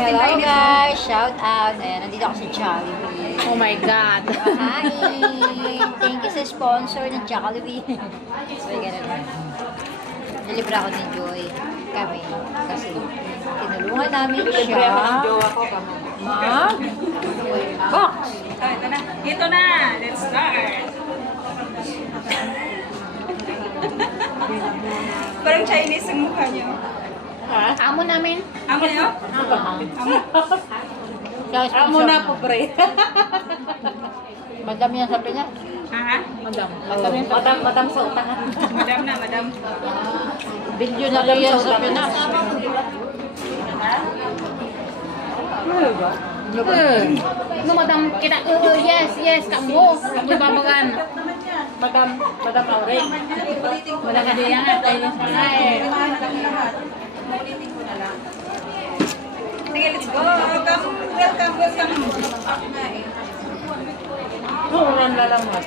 Hello guys! Shout out! Ayan, nandito ako sa Jollibee. Oh my God. Hi! Thank you sa sponsor ng Jollibee. So, ganun. Nalibre ako ni Joy. Kami. Kasi tinulungan namin siya. Mag box. Ito na. Ito na. Let's start. Parang Chinese ang mukha niyo. Amo namin. Amo niyo? Amo na po, pre. Madam yan sa Pinas. Ha? Madam. Madam sa utangan. Madam na, madam. Video na rin yan sa Pinas. No, madam, kita, yes, kamu. Babagan. Madam Aurel. Madam Adriana, tayo sa ay. Sige, let's go. Welcome. Oo, lang lalamot.